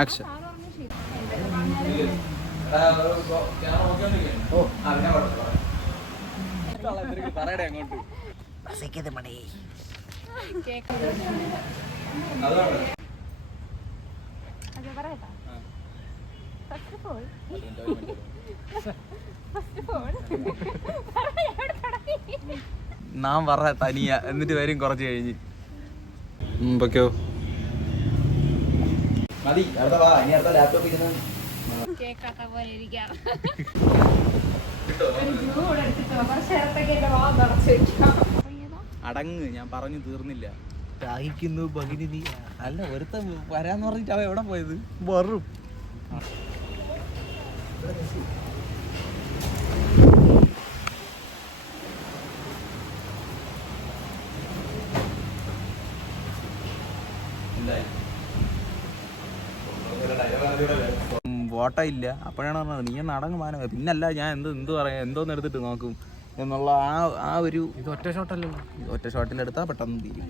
Action. നാം പറ തനിയ എന്നിട്ട് വരും കുറച്ച് കഴിഞ്ഞ്. പൊക്കോ മതി. അടുത്ത വാ, ഇനി അടുത്ത ലാപ്ടോപ്പ് ഇരുന്ന് അടങ്ങ്. ഞാൻ പറഞ്ഞു തീർന്നില്ല. ദാഹിക്കുന്നു ഭഗിനി നീ. അല്ല, ഒരുത്ത വരാന്ന് പറഞ്ഞിട്ട് അവ എവിടെ പോയത്? വെറും വോട്ട ഇല്ല. അപ്പോഴാണ് പറഞ്ഞത് നീ നടങ്ങ് മാന. പിന്നല്ല ഞാൻ എന്ത് പറയാ, എന്തോന്ന് എടുത്തിട്ട് നോക്കും എന്നുള്ള ആ ഒരു ഇത് ഒറ്റ ഷോട്ടല്ലോ. ഇത് ഒറ്റ ഷോട്ടിൽ എടുത്താൽ പെട്ടെന്ന് തീരും.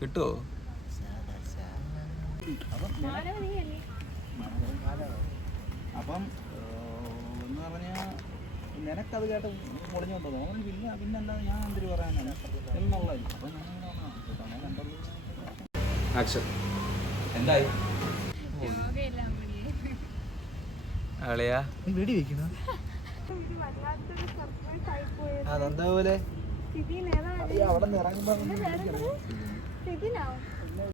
കിട്ടുമോ? അപ്പം എന്ന് പറഞ്ഞാൽ നിനക്കത് കേട്ട് പൊളിഞ്ഞു കൊണ്ടോ പിന്നല്ല ഞാൻ എന്തൊരു പറയാനാണ് എന്നുള്ളത്. അപ്പം ആക്ഷൻ. എന്തായി ആളെയാ വെടി വെക്കുന്ന അതെന്താ പോലെ അവിടെ നിന്ന് ഇറങ്ങുമ്പോ